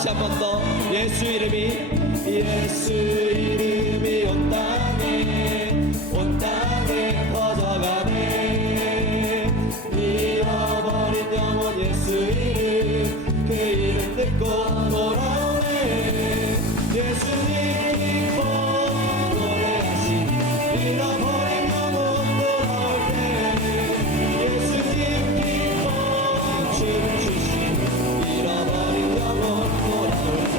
다시 한 번 더 예수 이름이 온 땅에 퍼져가네. 잃어버린 영혼 예수 이름, 그 이름 듣고 돌아오네. 예수님 기뻐 노래하시, 잃어버린 영혼 돌아올 때. 예수님 기뻐 춤을 추시, 잃어버린 영혼 돌아올 때.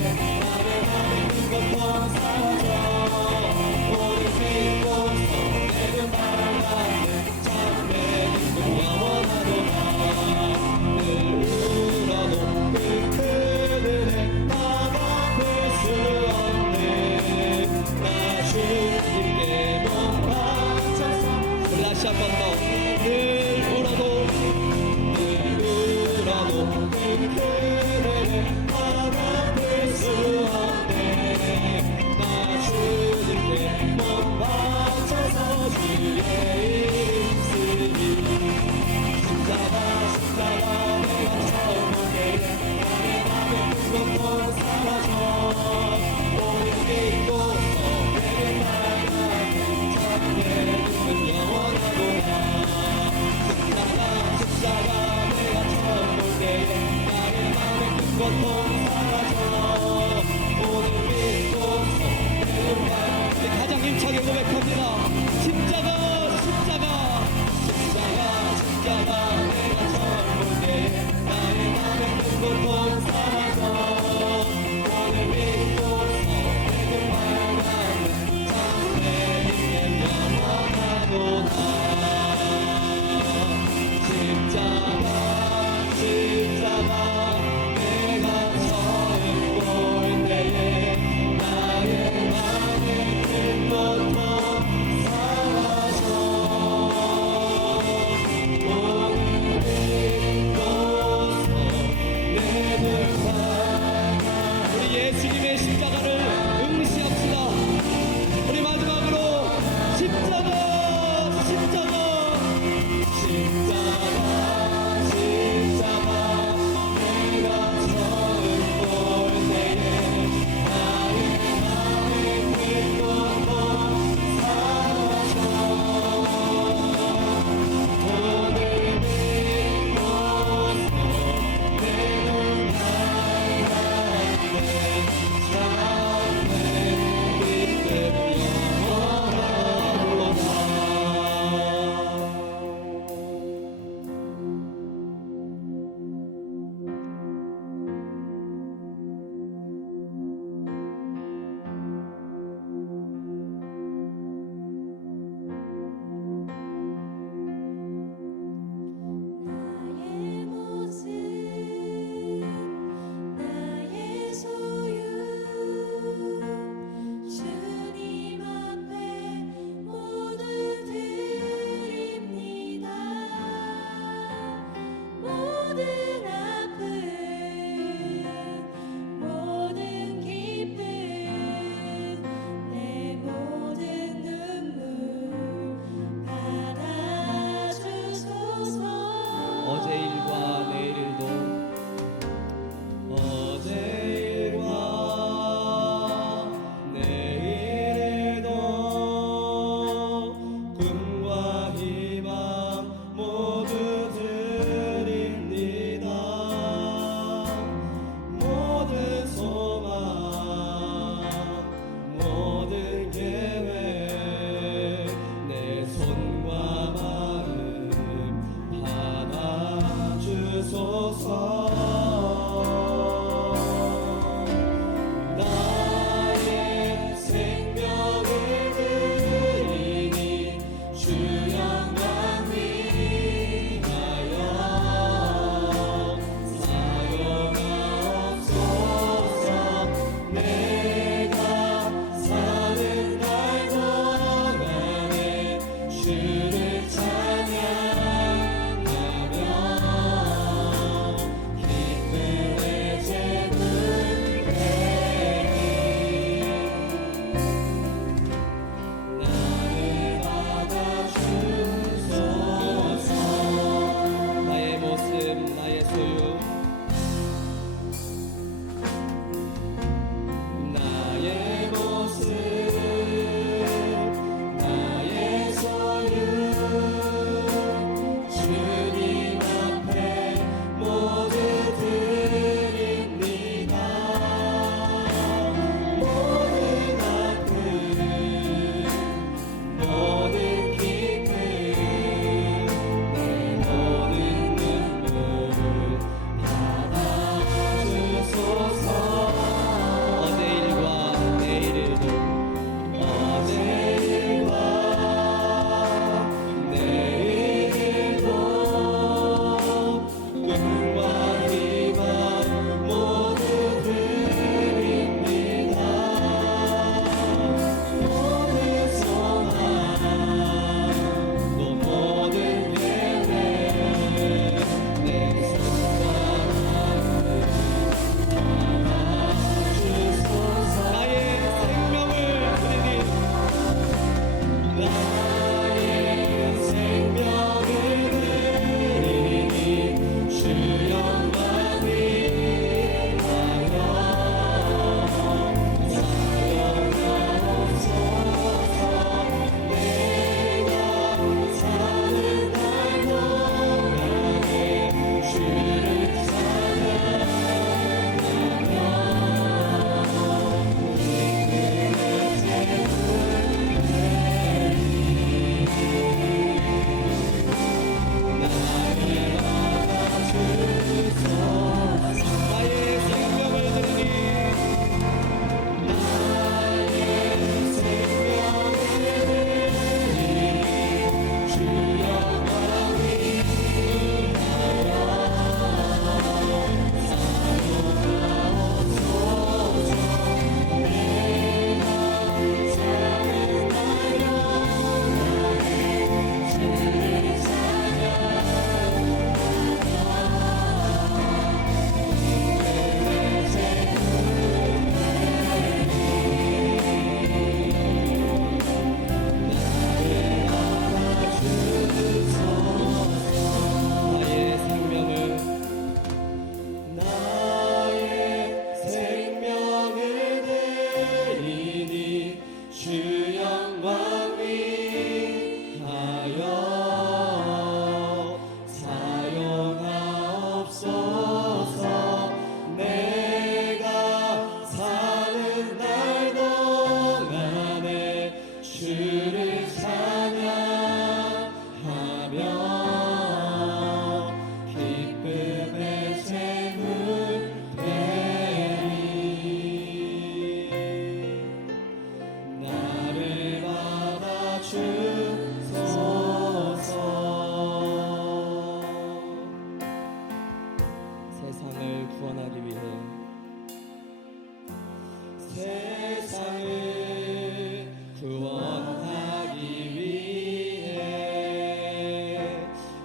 나를 아는 것도 사라져 우리 믿고 성내는 바람에 참내 기쁨 영원하도다 늘 울어도 그 그늘에 나가 수 없네 나 주님께 못 바쳐서 다시 한 번 더 늘 울어도 그 그늘에 나가 수 세상을 구원하기 위해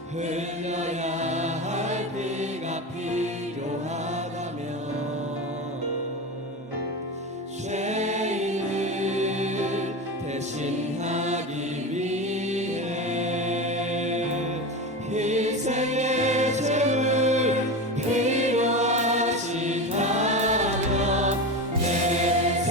흘려야 할 피가 필요하다면 죄인을 대신하기 위해 희생의 제물 필요하시다면 내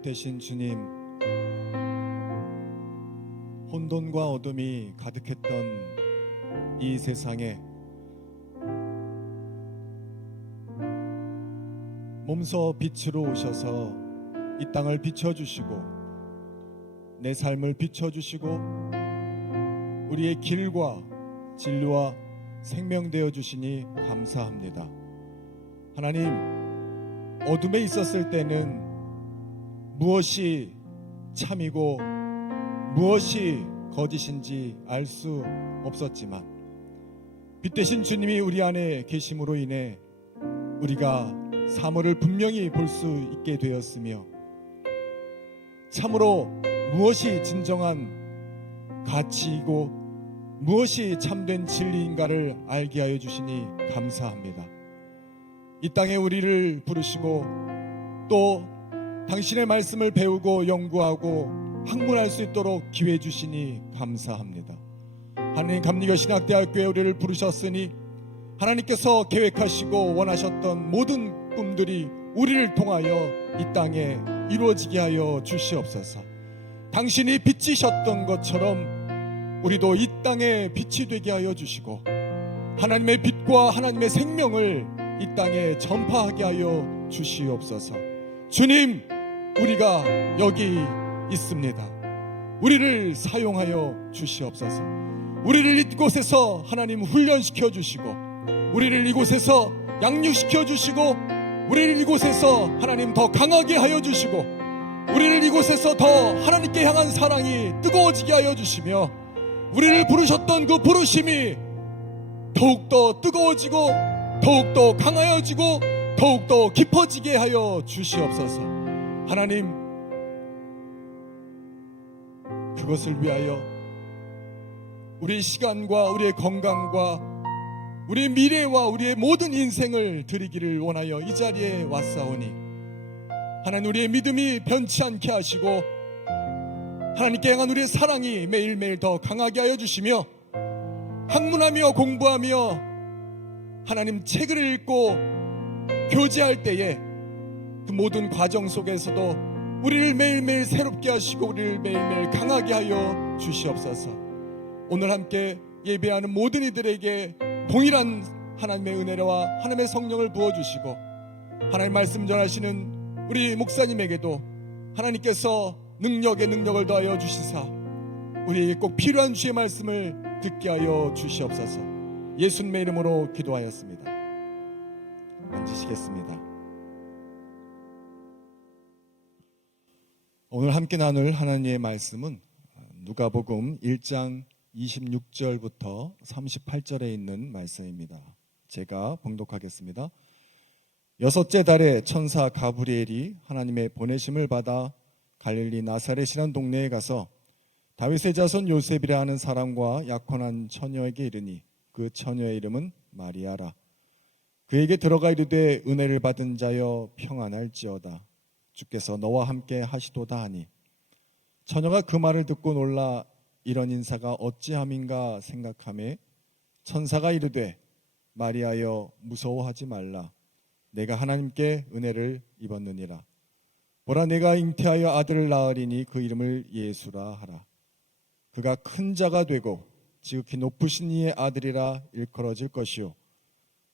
빛 되신 주님, 혼돈과 어둠이 가득했던 이 세상에 몸소 빛으로 오셔서 이 땅을 비춰주시고 내 삶을 비춰주시고 우리의 길과 진리와 생명 되어 주시니 감사합니다. 하나님, 어둠에 있었을 때는 무엇이 참이고 무엇이 거짓인지 알 수 없었지만 빛 되신 주님이 우리 안에 계심으로 인해 우리가 사물을 분명히 볼 수 있게 되었으며 참으로 무엇이 진정한 가치이고 무엇이 참된 진리인가를 알게 하여 주시니 감사합니다. 이 땅에 우리를 부르시고 또 당신의 말씀을 배우고 연구하고 학문할 수 있도록 기회 주시니 감사합니다. 하나님, 감리교신학대학교에 우리를 부르셨으니 하나님께서 계획하시고 원하셨던 모든 꿈들이 우리를 통하여 이 땅에 이루어지게 하여 주시옵소서. 당신이 빛이셨던 것처럼 우리도 이 땅에 빛이 되게 하여 주시고 하나님의 빛과 하나님의 생명을 이 땅에 전파하게 하여 주시옵소서. 주님, 우리가 여기 있습니다. 우리를 사용하여 주시옵소서. 우리를 이곳에서 하나님 훈련시켜 주시고 우리를 이곳에서 양육시켜 주시고 우리를 이곳에서 하나님 더 강하게 하여 주시고 우리를 이곳에서 더 하나님께 향한 사랑이 뜨거워지게 하여 주시며 우리를 부르셨던 그 부르심이 더욱더 뜨거워지고 더욱더 강하여지고 더욱더 깊어지게 하여 주시옵소서. 하나님, 그것을 위하여 우리의 시간과 우리의 건강과 우리의 미래와 우리의 모든 인생을 드리기를 원하여 이 자리에 왔사오니 하나님, 우리의 믿음이 변치 않게 하시고 하나님께 향한 우리의 사랑이 매일매일 더 강하게 하여 주시며 학문하며 공부하며 하나님 책을 읽고 교제할 때에 그 모든 과정 속에서도 우리를 매일매일 새롭게 하시고 우리를 매일매일 강하게 하여 주시옵소서. 오늘 함께 예배하는 모든 이들에게 동일한 하나님의 은혜와 하나님의 성령을 부어주시고 하나님 말씀 전하시는 우리 목사님에게도 하나님께서 능력에 능력을 더하여 주시사 우리에게 꼭 필요한 주의 말씀을 듣게 하여 주시옵소서. 예수님의 이름으로 기도하였습니다. 앉으시겠습니다. 오늘 함께 나눌 하나님의 말씀은 누가복음 1장 26절부터 38절에 있는 말씀입니다. 제가 봉독하겠습니다. 여섯째 달에 천사 가브리엘이 하나님의 보내심을 받아 갈릴리 나사렛이라는 동네에 가서 다윗의 자손 요셉이라 하는 사람과 약혼한 처녀에게 이르니 그 처녀의 이름은 마리아라. 그에게 들어가 이르되 은혜를 받은 자여 평안할지어다. 주께서 너와 함께 하시도다 하니 처녀가 그 말을 듣고 놀라 이런 인사가 어찌함인가 생각하매 천사가 이르되 마리아여 무서워하지 말라. 내가 하나님께 은혜를 입었느니라. 보라, 내가 잉태하여 아들을 낳으리니 그 이름을 예수라 하라. 그가 큰 자가 되고 지극히 높으신 이의 아들이라 일컬어질 것이요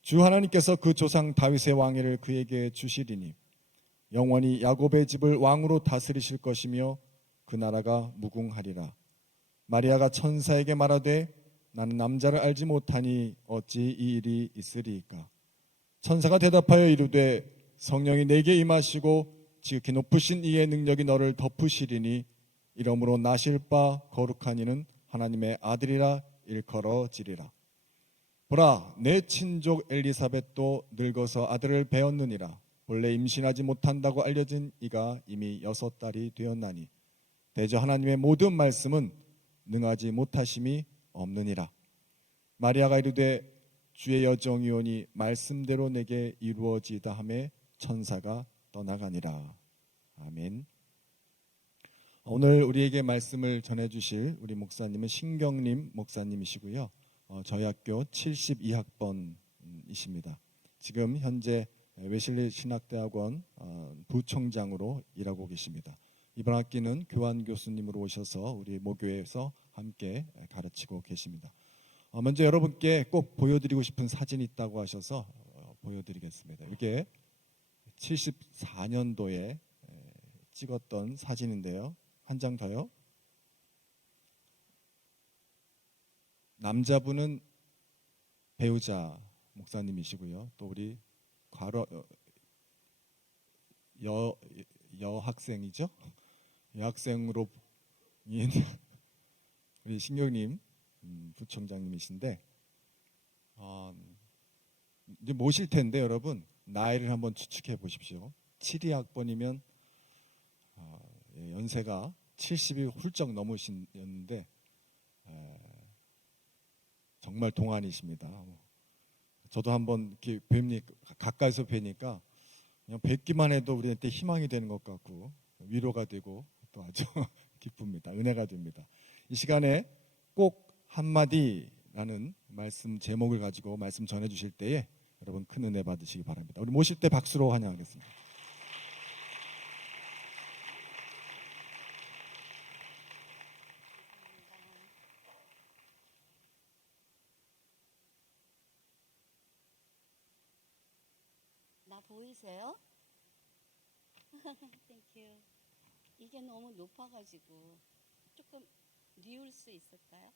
주 하나님께서 그 조상 다윗의 왕위를 그에게 주시리니 영원히 야곱의 집을 왕으로 다스리실 것이며 그 나라가 무궁하리라. 마리아가 천사에게 말하되 나는 남자를 알지 못하니 어찌 이 일이 있으리이까. 천사가 대답하여 이르되 성령이 내게 임하시고 지극히 높으신 이의 능력이 너를 덮으시리니 이러므로 나실 바 거룩한 이는 하나님의 아들이라 일컬어지리라. 보라, 내 친족 엘리사벳도 늙어서 아들을 배었느니라. 본래 임신하지 못한다고 알려진 이가 이미 6달이 되었나니 대저 하나님의 모든 말씀은 능하지 못하심이 없느니라. 마리아가 이르되 주의 여정이오니 말씀대로 내게 이루어지다 하매 천사가 떠나가니라. 아멘. 오늘 우리에게 말씀을 전해주실 우리 목사님은 신경림 목사님이시고요. 저희 학교 72학번이십니다. 지금 현재 웨슬리 신학대학원 부총장으로 일하고 계십니다. 이번 학기는 교환 교수님으로 오셔서 우리 모교에서 함께 가르치고 계십니다. 먼저 여러분께 꼭 보여드리고 싶은 사진이 있다고 하셔서 보여드리겠습니다. 이게 74년도에 찍었던 사진인데요. 한 장 더요. 남자분은 배우자 목사님이시고요. 또 우리 여학생이죠. 여학생으로 우리 신경님 부총장님이신데 이제 모실 텐데 여러분 나이를 한번 추측해 보십시오. 72학번이면 연세가 70이 훌쩍 넘으셨는데 정말 동안이십니다. 저도 한번 이렇게 가까이서 뵈니까 그냥 뵙기만 해도 우리한테 희망이 되는 것 같고 위로가 되고 또 아주 기쁩니다. 은혜가 됩니다. 이 시간에 꼭 한마디라는 말씀 제목을 가지고 말씀 전해주실 때에 여러분 큰 은혜 받으시기 바랍니다. 우리 모실 때 박수로 환영하겠습니다. 나 보이세요? 땡큐. 이게 너무 높아가지고 조금 뉘울 수 있을까요?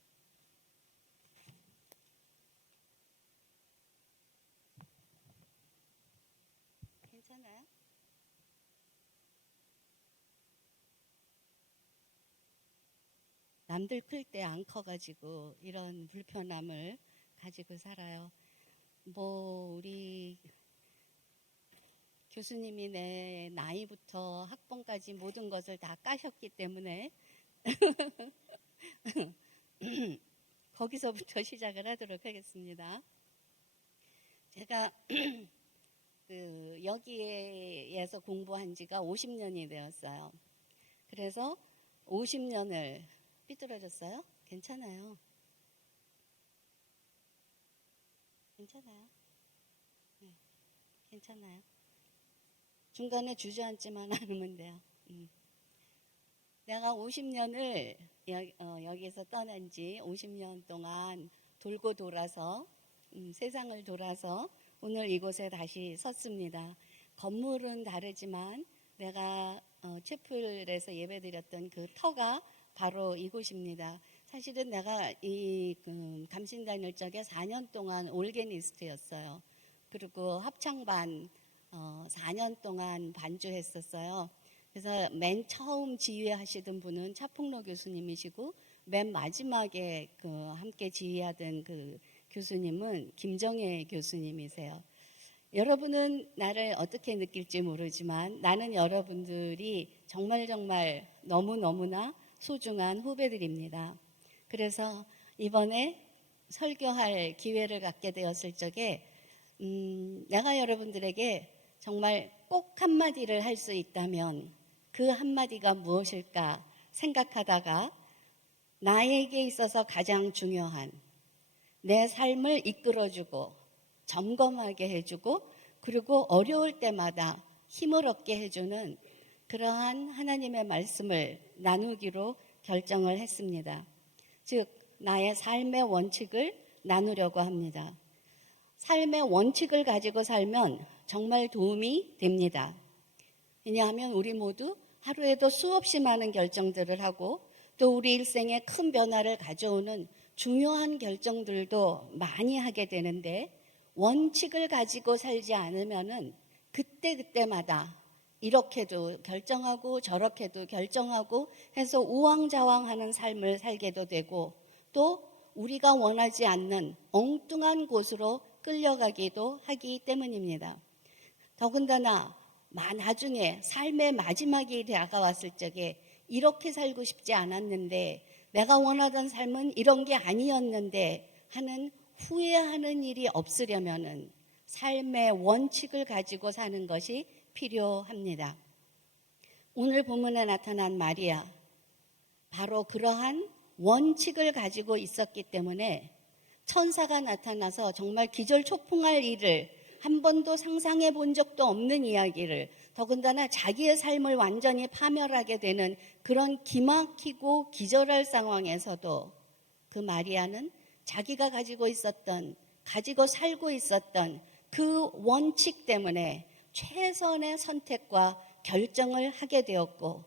괜찮아요? 남들 클 때 안 커가지고 이런 불편함을 가지고 살아요. 우리 교수님이 내 나이부터 학번까지 모든 것을 다 까셨기 때문에 거기서부터 시작을 하도록 하겠습니다. 제가 여기에서 공부한 지가 50년이 되었어요. 그래서 50년을 삐뚤어졌어요? 괜찮아요. 괜찮아요. 네, 괜찮아요. 중간에 주저앉지만 않으면 돼요. 내가 50년을 여기서 떠난 지 50년 동안 돌고 돌아서 세상을 돌아서 오늘 이곳에 다시 섰습니다. 건물은 다르지만 내가 채플에서 예배드렸던 그 터가 바로 이곳입니다. 사실은 내가 이 감신 다닐 적에 4년 동안 올게니스트였어요. 그리고 합창반 4년 동안 반주했었어요. 그래서 맨 처음 지휘하시던 분은 차풍로 교수님이시고 맨 마지막에 함께 지휘하던 그 교수님은 김정혜 교수님이세요. 여러분은 나를 어떻게 느낄지 모르지만 나는 여러분들이 정말 너무너무나 소중한 후배들입니다. 그래서 이번에 설교할 기회를 갖게 되었을 적에 내가 여러분들에게 정말 꼭 한마디를 할 수 있다면 그 한마디가 무엇일까 생각하다가 나에게 있어서 가장 중요한 내 삶을 이끌어주고 점검하게 해주고 그리고 어려울 때마다 힘을 얻게 해주는 그러한 하나님의 말씀을 나누기로 결정을 했습니다. 즉 나의 삶의 원칙을 나누려고 합니다. 삶의 원칙을 가지고 살면 정말 도움이 됩니다. 왜냐하면 우리 모두 하루에도 수없이 많은 결정들을 하고 또 우리 일생에 큰 변화를 가져오는 중요한 결정들도 많이 하게 되는데 원칙을 가지고 살지 않으면은 그때마다 이렇게도 결정하고 저렇게도 결정하고 해서 우왕좌왕하는 삶을 살게도 되고 또 우리가 원하지 않는 엉뚱한 곳으로 끌려가기도 하기 때문입니다. 더군다나 나중에 삶의 마지막이 다가왔을 적에 이렇게 살고 싶지 않았는데 내가 원하던 삶은 이런 게 아니었는데 하는 후회하는 일이 없으려면은 삶의 원칙을 가지고 사는 것이 필요합니다. 오늘 본문에 나타난 마리아, 바로 그러한 원칙을 가지고 있었기 때문에 천사가 나타나서 정말 기절초풍할 일을 한 번도 상상해 본 적도 없는 이야기를, 더군다나 자기의 삶을 완전히 파멸하게 되는 그런 기막히고 기절할 상황에서도 그 마리아는 자기가 가지고 살고 있었던 그 원칙 때문에 최선의 선택과 결정을 하게 되었고,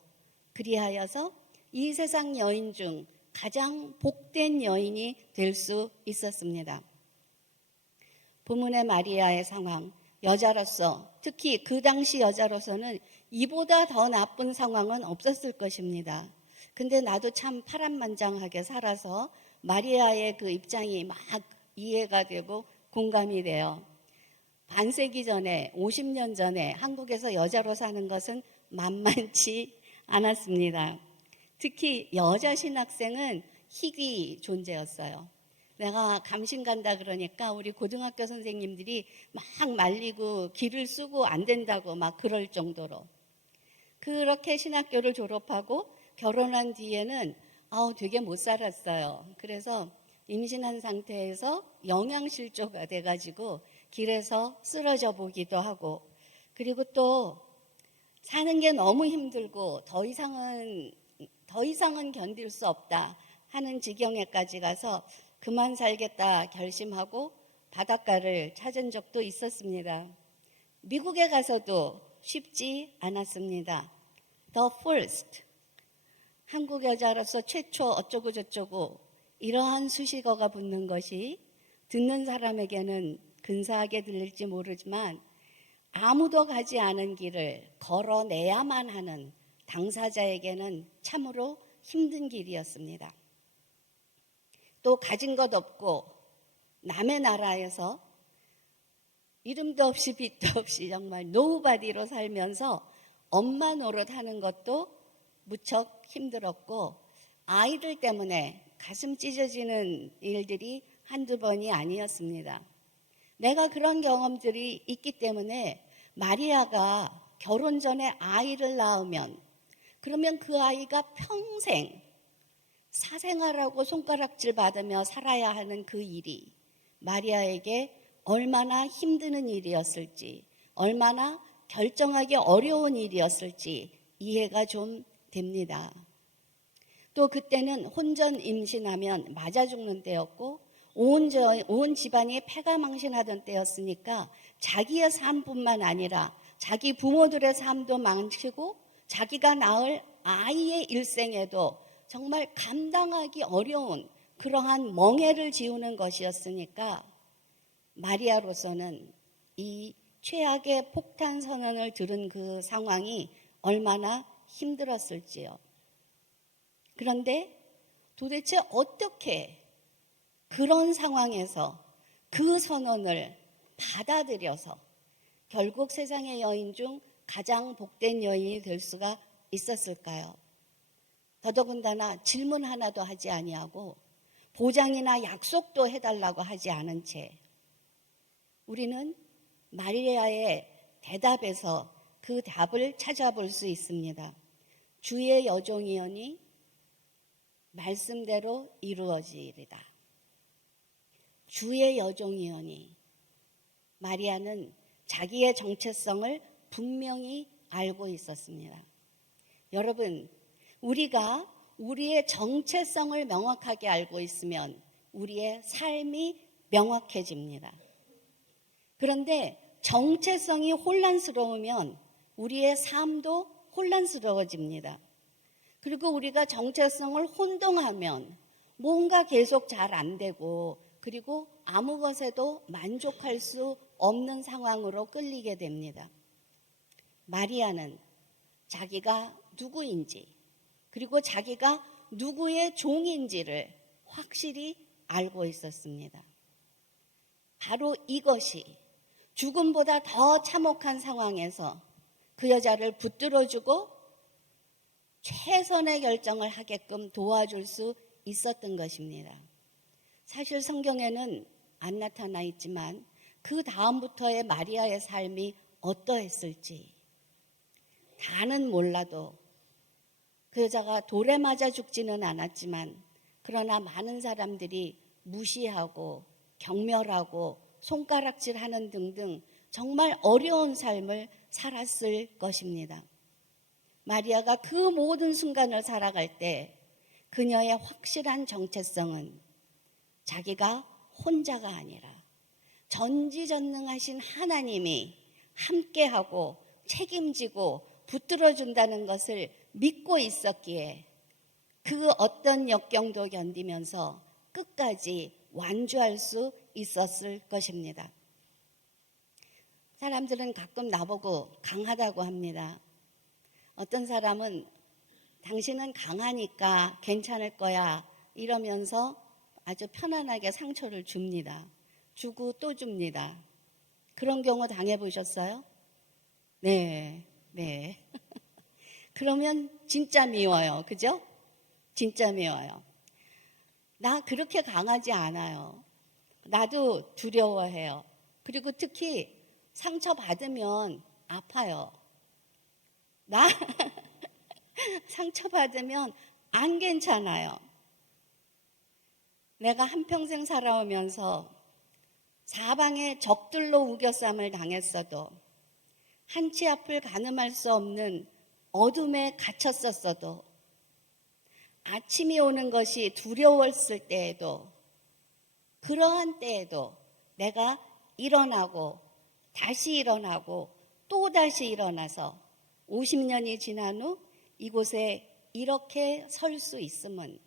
그리하여서 이 세상 여인 중 가장 복된 여인이 될 수 있었습니다. 본문의 마리아의 상황, 여자로서, 특히 그 당시 여자로서는 이보다 더 나쁜 상황은 없었을 것입니다. 근데 나도 참 파란만장하게 살아서 마리아의 그 입장이 막 이해가 되고 공감이 돼요. 반세기 전에, 50년 전에 한국에서 여자로 사는 것은 만만치 않았습니다. 특히 여자 신학생은 희귀 존재였어요. 내가 감신 간다 그러니까 우리 고등학교 선생님들이 막 말리고 길을 쓰고 안 된다고 막 그럴 정도로. 그렇게 신학교를 졸업하고 결혼한 뒤에는 되게 못 살았어요. 그래서 임신한 상태에서 영양실조가 돼가지고 길에서 쓰러져 보기도 하고, 그리고 또 사는 게 너무 힘들고 더 이상은 견딜 수 없다 하는 지경에까지 가서 그만 살겠다 결심하고 바닷가를 찾은 적도 있었습니다. 미국에 가서도 쉽지 않았습니다. The first, 한국 여자로서 최초 어쩌고 저쩌고 이러한 수식어가 붙는 것이 듣는 사람에게는 근사하게 들릴지 모르지만 아무도 가지 않은 길을 걸어내야만 하는 당사자에게는 참으로 힘든 길이었습니다. 또 가진 것 없고 남의 나라에서 이름도 없이 빛도 없이 정말 노바디로 살면서 엄마 노릇하는 것도 무척 힘들었고, 아이들 때문에 가슴 찢어지는 일들이 한두 번이 아니었습니다. 내가 그런 경험들이 있기 때문에 마리아가 결혼 전에 아이를 낳으면, 그러면 그 아이가 평생 사생활하고 손가락질 받으며 살아야 하는 그 일이 마리아에게 얼마나 힘드는 일이었을지, 얼마나 결정하기 어려운 일이었을지 이해가 좀 됩니다. 또 그때는 혼전 임신하면 맞아 죽는 때였고 온 집안이 패가망신하던 때였으니까 자기의 삶뿐만 아니라 자기 부모들의 삶도 망치고 자기가 낳을 아이의 일생에도 정말 감당하기 어려운 그러한 멍해를 지우는 것이었으니까 마리아로서는 이 최악의 폭탄 선언을 들은 그 상황이 얼마나 힘들었을지요. 그런데 도대체 어떻게 그런 상황에서 그 선언을 받아들여서 결국 세상의 여인 중 가장 복된 여인이 될 수가 있었을까요? 더더군다나 질문 하나도 하지 아니하고 보장이나 약속도 해달라고 하지 않은 채 우리는 마리아의 대답에서 그 답을 찾아볼 수 있습니다. 주의 여종이오니 말씀대로 이루어지리다. 주의 여종이오니, 마리아는 자기의 정체성을 분명히 알고 있었습니다. 여러분, 우리가 우리의 정체성을 명확하게 알고 있으면 우리의 삶이 명확해집니다. 그런데 정체성이 혼란스러우면 우리의 삶도 혼란스러워집니다. 그리고 우리가 정체성을 혼동하면 뭔가 계속 잘 안 되고, 그리고 아무 것에도 만족할 수 없는 상황으로 끌리게 됩니다. 마리아는 자기가 누구인지, 그리고 자기가 누구의 종인지를 확실히 알고 있었습니다. 바로 이것이 죽음보다 더 참혹한 상황에서 그 여자를 붙들어주고 최선의 결정을 하게끔 도와줄 수 있었던 것입니다. 사실 성경에는 안 나타나 있지만 그 다음부터의 마리아의 삶이 어떠했을지 다는 몰라도 그 여자가 돌에 맞아 죽지는 않았지만 그러나 많은 사람들이 무시하고 경멸하고 손가락질하는 등등 정말 어려운 삶을 살았을 것입니다. 마리아가 그 모든 순간을 살아갈 때 그녀의 확실한 정체성은 자기가 혼자가 아니라 전지전능하신 하나님이 함께하고 책임지고 붙들어준다는 것을 믿고 있었기에 그 어떤 역경도 견디면서 끝까지 완주할 수 있었을 것입니다. 사람들은 가끔 나보고 강하다고 합니다. 어떤 사람은 당신은 강하니까 괜찮을 거야 이러면서 아주 편안하게 상처를 줍니다. 주고 또 줍니다. 그런 경우 당해보셨어요? 네. 그러면 진짜 미워요. 그죠? 진짜 미워요. 나 그렇게 강하지 않아요. 나도 두려워해요. 그리고 특히 상처받으면 아파요. 나 상처받으면 안 괜찮아요. 내가 한평생 살아오면서 사방에 적들로 우겨쌈을 당했어도 한치 앞을 가늠할 수 없는 어둠에 갇혔었어도 아침이 오는 것이 두려웠을 때에도 그러한 때에도 내가 일어나고 다시 일어나고 또 다시 일어나서 50년이 지난 후 이곳에 이렇게 설 수 있음은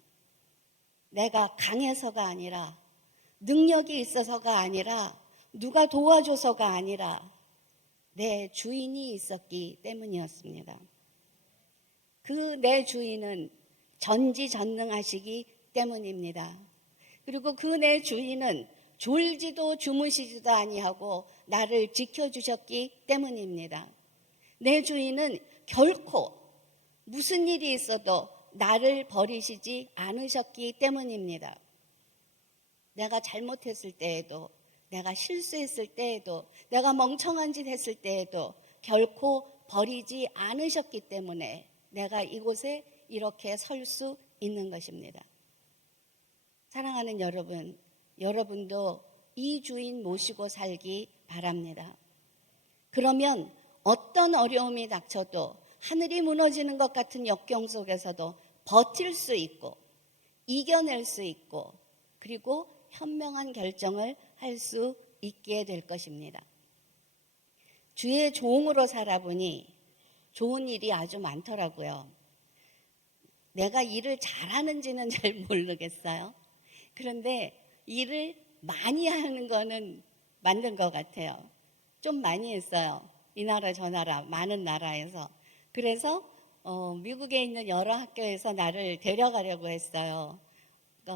내가 강해서가 아니라 능력이 있어서가 아니라 누가 도와줘서가 아니라 내 주인이 있었기 때문이었습니다. 그 내 주인은 전지전능하시기 때문입니다. 그리고 그 내 주인은 졸지도 주무시지도 아니하고 나를 지켜주셨기 때문입니다. 내 주인은 결코 무슨 일이 있어도 나를 버리시지 않으셨기 때문입니다. 내가 잘못했을 때에도, 내가 실수했을 때에도, 내가 멍청한 짓 했을 때에도 결코 버리지 않으셨기 때문에 내가 이곳에 이렇게 설 수 있는 것입니다. 사랑하는 여러분, 여러분도 이 주인 모시고 살기 바랍니다. 그러면 어떤 어려움이 닥쳐도 하늘이 무너지는 것 같은 역경 속에서도 버틸 수 있고 이겨낼 수 있고 그리고 현명한 결정을 할 수 있게 될 것입니다. 주의 종으로 살아보니 좋은 일이 아주 많더라고요. 내가 일을 잘하는지는 잘 모르겠어요. 그런데 일을 많이 하는 거는 맞는 것 같아요. 좀 많이 했어요. 이 나라 저 나라 많은 나라에서. 그래서 미국에 있는 여러 학교에서 나를 데려가려고 했어요.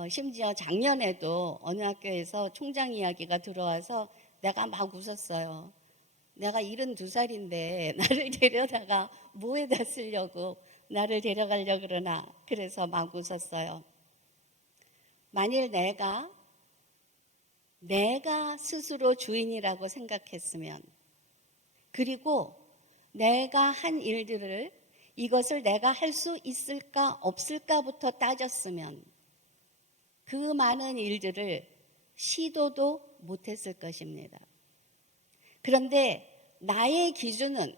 심지어 작년에도 어느 학교에서 총장 이야기가 들어와서 내가 막 웃었어요. 내가 72살인데 나를 데려다가 뭐에다 쓰려고 나를 데려가려고 그러나. 그래서 막 웃었어요. 만일 내가 스스로 주인이라고 생각했으면 그리고 내가 한 일들을 이것을 내가 할 수 있을까 없을까부터 따졌으면 그 많은 일들을 시도도 못했을 것입니다. 그런데 나의 기준은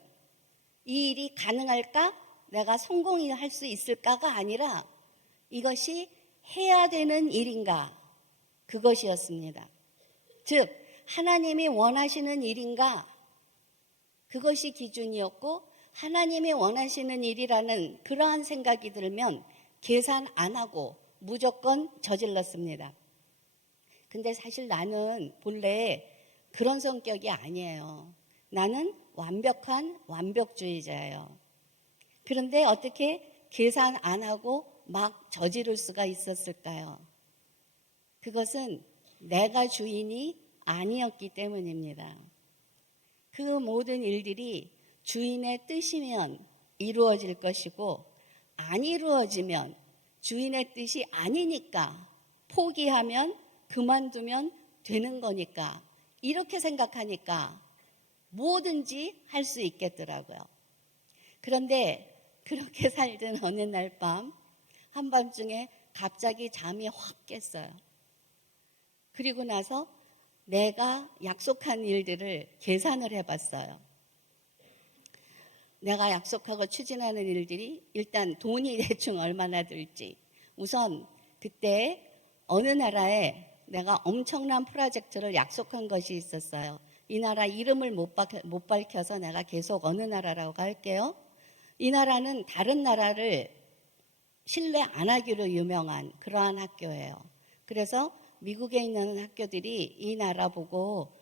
이 일이 가능할까? 내가 성공할 수 있을까가 아니라 이것이 해야 되는 일인가? 그것이었습니다. 즉 하나님이 원하시는 일인가? 그것이 기준이었고 하나님이 원하시는 일이라는 그러한 생각이 들면 계산 안 하고 무조건 저질렀습니다. 근데 사실 나는 본래 그런 성격이 아니에요. 나는 완벽한 완벽주의자예요. 그런데 어떻게 계산 안 하고 막 저지를 수가 있었을까요? 그것은 내가 주인이 아니었기 때문입니다. 그 모든 일들이 주인의 뜻이면 이루어질 것이고 안 이루어지면 주인의 뜻이 아니니까 포기하면 그만두면 되는 거니까 이렇게 생각하니까 뭐든지 할 수 있겠더라고요. 그런데 그렇게 살던 어느 날 밤 한밤중에 갑자기 잠이 확 깼어요. 그리고 나서 내가 약속한 일들을 계산을 해봤어요. 내가 약속하고 추진하는 일들이 일단 돈이 대충 얼마나 들지. 우선 그때 어느 나라에 내가 엄청난 프로젝트를 약속한 것이 있었어요. 이 나라 이름을 못 밝혀서 내가 계속 어느 나라라고 할게요. 이 나라는 다른 나라를 신뢰 안 하기로 유명한 그러한 학교예요. 그래서 미국에 있는 학교들이 이 나라 보고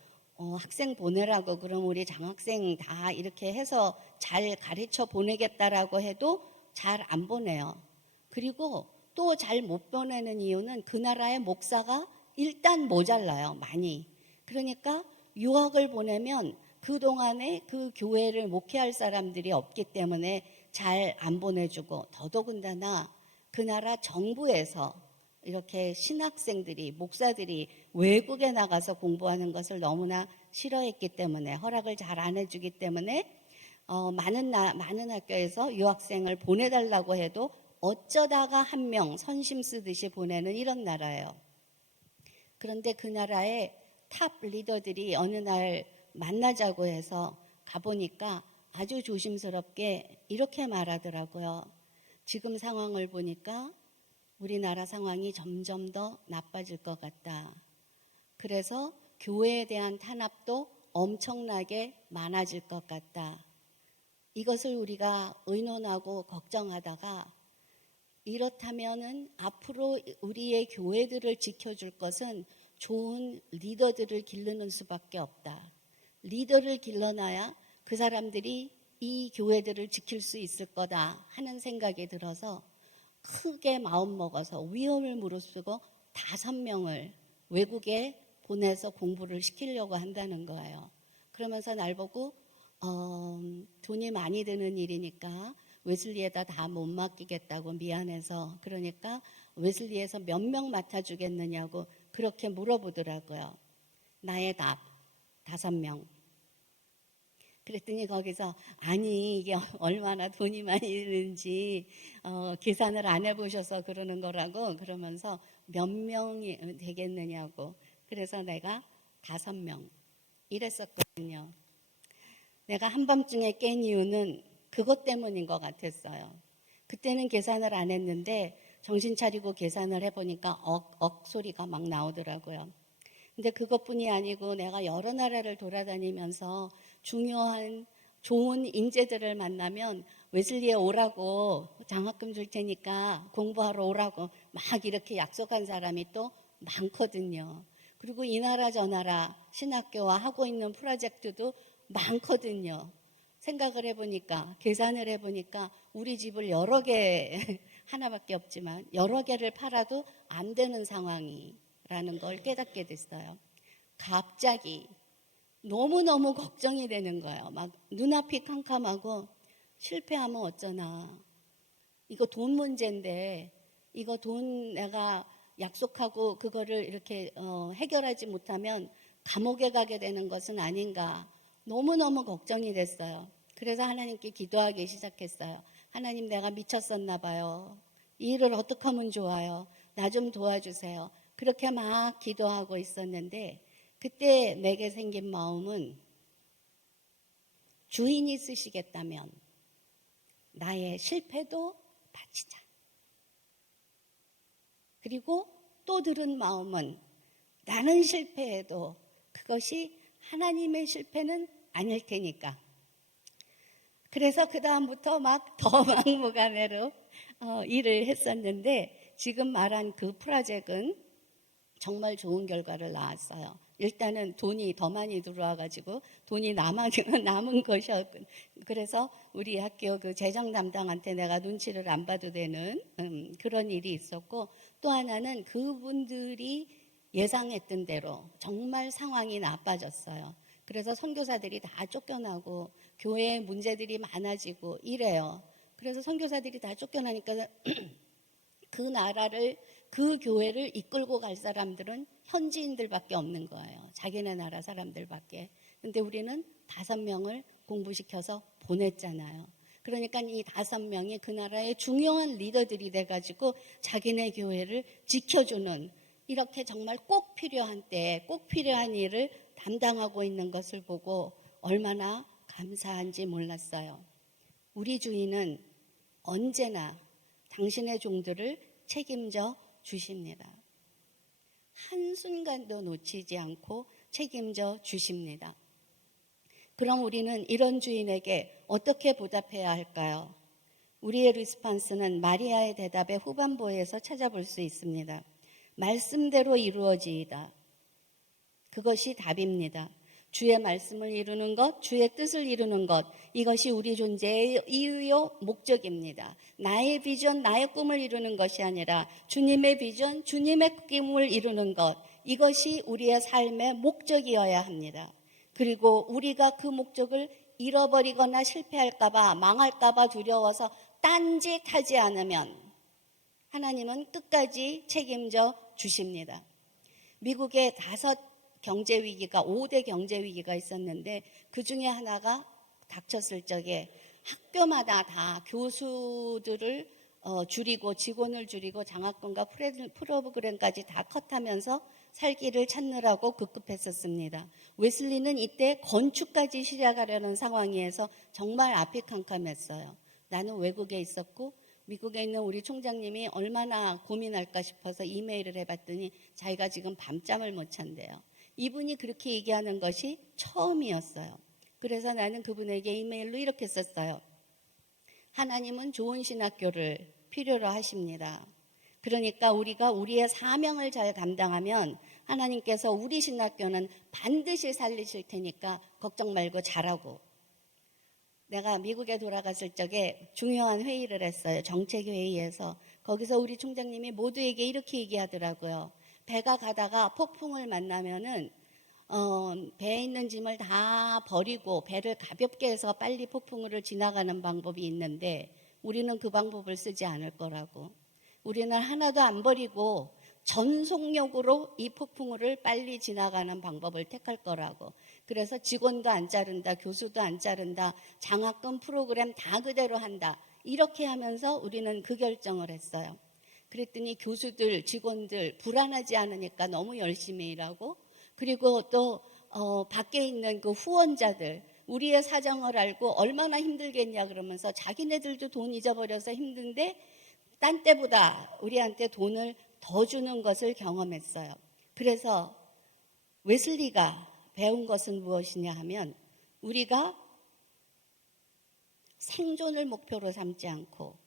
학생 보내라고, 그럼 우리 장학생 다 이렇게 해서 잘 가르쳐 보내겠다라고 해도 잘 안 보내요. 그리고 또 잘 못 보내는 이유는 그 나라의 목사가 일단 모자라요, 많이. 그러니까 유학을 보내면 그동안에 그 교회를 목회할 사람들이 없기 때문에 잘 안 보내주고, 더더군다나 그 나라 정부에서 이렇게 신학생들이, 목사들이 외국에 나가서 공부하는 것을 너무나 싫어했기 때문에, 허락을 잘 안 해주기 때문에 많은 학교에서 유학생을 보내달라고 해도 어쩌다가 한 명 선심 쓰듯이 보내는 이런 나라예요. 그런데 그 나라의 탑 리더들이 어느 날 만나자고 해서 가보니까 아주 조심스럽게 이렇게 말하더라고요. 지금 상황을 보니까 우리나라 상황이 점점 더 나빠질 것 같다. 그래서 교회에 대한 탄압도 엄청나게 많아질 것 같다. 이것을 우리가 의논하고 걱정하다가, 이렇다면은 앞으로 우리의 교회들을 지켜줄 것은 좋은 리더들을 기르는 수밖에 없다. 리더를 길러놔야 그 사람들이 이 교회들을 지킬 수 있을 거다 하는 생각이 들어서 크게 마음먹어서 위험을 무릅쓰고 5명을 외국에 보내서 공부를 시키려고 한다는 거예요. 그러면서 날 보고 돈이 많이 드는 일이니까 웨슬리에다 다 못 맡기겠다고, 미안해서. 그러니까 웨슬리에서 몇 명 맡아주겠느냐고 그렇게 물어보더라고요. 나의 답, 5명. 그랬더니 거기서 아니 이게 얼마나 돈이 많이 드는지 계산을 안 해보셔서 그러는 거라고, 그러면서 몇 명이 되겠느냐고. 그래서 내가 5명 이랬었거든요. 내가 한밤중에 깬 이유는 그것 때문인 것 같았어요. 그때는 계산을 안 했는데 정신 차리고 계산을 해보니까 억 소리가 막 나오더라고요. 근데 그것뿐이 아니고 내가 여러 나라를 돌아다니면서 중요한 좋은 인재들을 만나면 웨슬리에 오라고, 장학금 줄 테니까 공부하러 오라고 막 이렇게 약속한 사람이 또 많거든요. 그리고 이 나라 저 나라 신학교와 하고 있는 프로젝트도 많거든요. 생각을 해보니까, 계산을 해보니까 우리 집을 여러 개 하나밖에 없지만 여러 개를 팔아도 안 되는 상황이라는 걸 깨닫게 됐어요. 갑자기 너무너무 걱정이 되는 거예요. 막 눈앞이 캄캄하고 실패하면 어쩌나. 이거 돈 문제인데, 이거 돈 내가 약속하고 그거를 이렇게 해결하지 못하면 감옥에 가게 되는 것은 아닌가. 너무너무 걱정이 됐어요. 그래서 하나님께 기도하기 시작했어요. 하나님, 내가 미쳤었나 봐요. 이 일을 어떻게 하면 좋아요? 나 좀 도와주세요. 그렇게 막 기도하고 있었는데, 그때 내게 생긴 마음은, 주인이 쓰시겠다면 나의 실패도 바치자. 그리고 또 들은 마음은, 나는 실패해도 그것이 하나님의 실패는 아닐 테니까. 그래서 그 다음부터 막 더 막무가내로 일을 했었는데, 지금 말한 그 프로젝트는 정말 좋은 결과를 낳았어요. 일단은 돈이 더 많이 들어와가지고 돈이 남은 것이었고, 그래서 우리 학교 그 재정 담당한테 내가 눈치를 안 봐도 되는 그런 일이 있었고, 또 하나는 그분들이 예상했던 대로 정말 상황이 나빠졌어요. 그래서 선교사들이 다 쫓겨나고 교회에 문제들이 많아지고 이래요. 그래서 선교사들이 다 쫓겨나니까 그 나라를, 그 교회를 이끌고 갈 사람들은 현지인들밖에 없는 거예요. 자기네 나라 사람들밖에. 근데 우리는 5명을 공부시켜서 보냈잖아요. 그러니까 이 5명이 그 나라의 중요한 리더들이 돼가지고 자기네 교회를 지켜주는 이렇게 정말 꼭 필요한 때에 꼭 필요한 일을 담당하고 있는 것을 보고 얼마나 감사한지 몰랐어요. 우리 주인은 언제나 당신의 종들을 책임져 주십니다. 한순간도 놓치지 않고 책임져 주십니다. 그럼 우리는 이런 주인에게 어떻게 보답해야 할까요? 우리의 리스판스는 마리아의 대답의 후반부에서 찾아볼 수 있습니다. 말씀대로 이루어지이다. 그것이 답입니다. 주의 말씀을 이루는 것, 주의 뜻을 이루는 것, 이것이 우리 존재의 이유요 목적입니다. 나의 비전, 나의 꿈을 이루는 것이 아니라 주님의 비전, 주님의 꿈을 이루는 것, 이것이 우리의 삶의 목적이어야 합니다. 그리고 우리가 그 목적을 잃어버리거나 실패할까봐, 망할까봐 두려워서 딴짓하지 않으면 하나님은 끝까지 책임져 주십니다. 미국의 5대 경제 위기가 있었는데 그 중에 하나가 닥쳤을 적에 학교마다 다 교수들을 줄이고 직원을 줄이고 장학금과 프로그램까지 다 컷하면서 살 길을 찾느라고 급급했었습니다. 웨슬리는 이때 건축까지 시작하려는 상황이어서 정말 앞이 캄캄했어요. 나는 외국에 있었고 미국에 있는 우리 총장님이 얼마나 고민할까 싶어서 이메일을 해봤더니 자기가 지금 밤잠을 못 잔대요. 이분이 그렇게 얘기하는 것이 처음이었어요. 그래서 나는 그분에게 이메일로 이렇게 썼어요. 하나님은 좋은 신학교를 필요로 하십니다. 그러니까 우리가 우리의 사명을 잘 감당하면 하나님께서 우리 신학교는 반드시 살리실 테니까 걱정 말고 잘하고. 내가 미국에 돌아갔을 적에 중요한 회의를 했어요. 정책회의에서. 거기서 우리 총장님이 모두에게 이렇게 얘기하더라고요. 배가 가다가 폭풍을 만나면은 배에 있는 짐을 다 버리고 배를 가볍게 해서 빨리 폭풍우를 지나가는 방법이 있는데 우리는 그 방법을 쓰지 않을 거라고. 우리는 하나도 안 버리고 전속력으로 이 폭풍우를 빨리 지나가는 방법을 택할 거라고. 그래서 직원도 안 자른다, 교수도 안 자른다, 장학금 프로그램 다 그대로 한다. 이렇게 하면서 우리는 그 결정을 했어요. 그랬더니 교수들, 직원들 불안하지 않으니까 너무 열심히 일하고, 그리고 또 밖에 있는 그 후원자들, 우리의 사정을 알고 얼마나 힘들겠냐 그러면서 자기네들도 돈 잊어버려서 힘든데 딴 때보다 우리한테 돈을 더 주는 것을 경험했어요. 그래서 웨슬리가 배운 것은 무엇이냐 하면 우리가 생존을 목표로 삼지 않고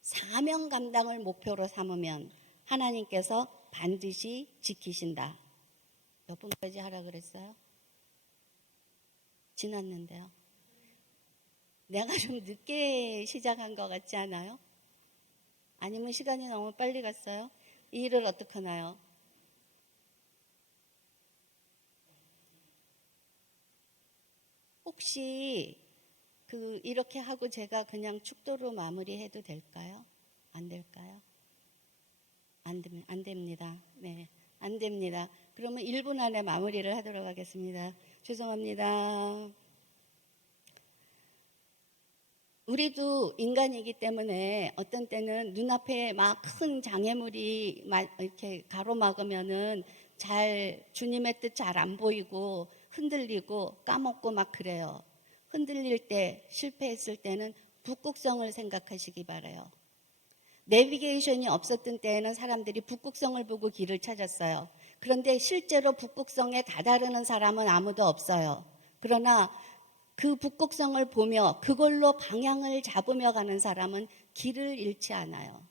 사명 감당을 목표로 삼으면 하나님께서 반드시 지키신다. 몇 분까지 하라 그랬어요? 지났는데요. 내가 좀 늦게 시작한 것 같지 않아요? 아니면 시간이 너무 빨리 갔어요? 이 일을 어떻게 하나요? 혹시 이렇게 하고 제가 그냥 축도로 마무리해도 될까요? 안 될까요? 안 됩니다. 네, 안 됩니다. 그러면 1분 안에 마무리를 하도록 하겠습니다. 죄송합니다. 우리도 인간이기 때문에 어떤 때는 눈앞에 막 큰 장애물이 이렇게 가로막으면은 주님의 뜻 잘 안 보이고 흔들리고 까먹고 막 그래요. 흔들릴 때, 실패했을 때는 북극성을 생각하시기 바라요. 내비게이션이 없었던 때에는 사람들이 북극성을 보고 길을 찾았어요. 그런데 실제로 북극성에 다다르는 사람은 아무도 없어요. 그러나 그 북극성을 보며 그걸로 방향을 잡으며 가는 사람은 길을 잃지 않아요.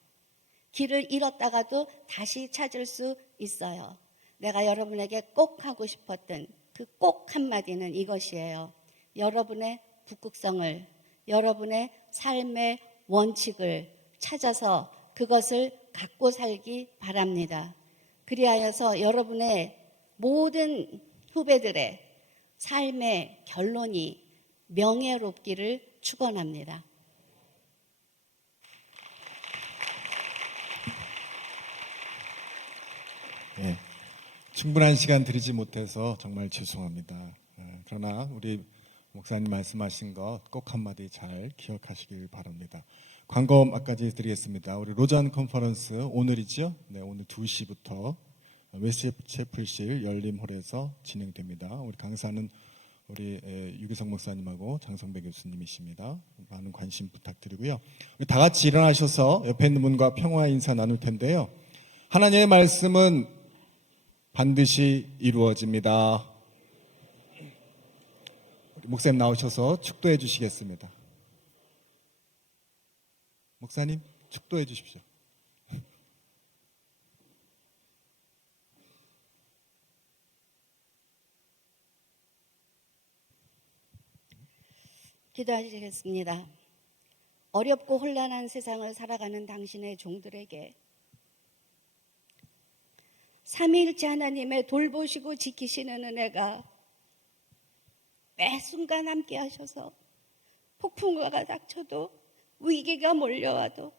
길을 잃었다가도 다시 찾을 수 있어요. 내가 여러분에게 꼭 하고 싶었던 그 꼭 한마디는 이것이에요. 여러분의 북극성을, 여러분의 삶의 원칙을 찾아서 그것을 갖고 살기 바랍니다. 그리하여서 여러분의 모든 후배들의 삶의 결론이 명예롭기를 축원합니다. 네, 충분한 시간 드리지 못해서 정말 죄송합니다. 그러나 우리 목사님 말씀하신 것 꼭 한마디 잘 기억하시길 바랍니다. 광고 몇 가지 드리겠습니다. 우리 로잔 컨퍼런스 오늘이죠? 네, 오늘 2시부터 웨스트채플실 열림홀에서 진행됩니다. 우리 강사는 우리 유기성 목사님하고 장성배 교수님이십니다. 많은 관심 부탁드리고요. 우리 다 같이 일어나셔서 옆에 있는 분과 평화 인사 나눌 텐데요. 하나님의 말씀은 반드시 이루어집니다. 목사님 나오셔서 축도해 주시겠습니다. 목사님 축도해 주십시오. 기도하시겠습니다. 어렵고 혼란한 세상을 살아가는 당신의 종들에게 삼위일체 하나님의 돌보시고 지키시는 은혜가 매 순간 함께 하셔서 폭풍과 닥쳐도 위기가 몰려와도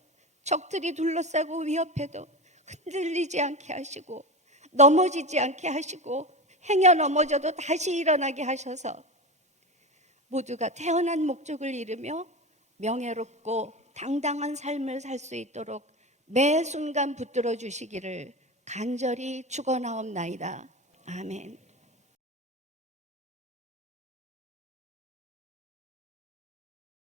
적들이 둘러싸고 위협해도 흔들리지 않게 하시고 넘어지지 않게 하시고 행여 넘어져도 다시 일어나게 하셔서 모두가 태어난 목적을 이루며 명예롭고 당당한 삶을 살 수 있도록 매 순간 붙들어 주시기를 간절히 축원하옵나이다. 아멘.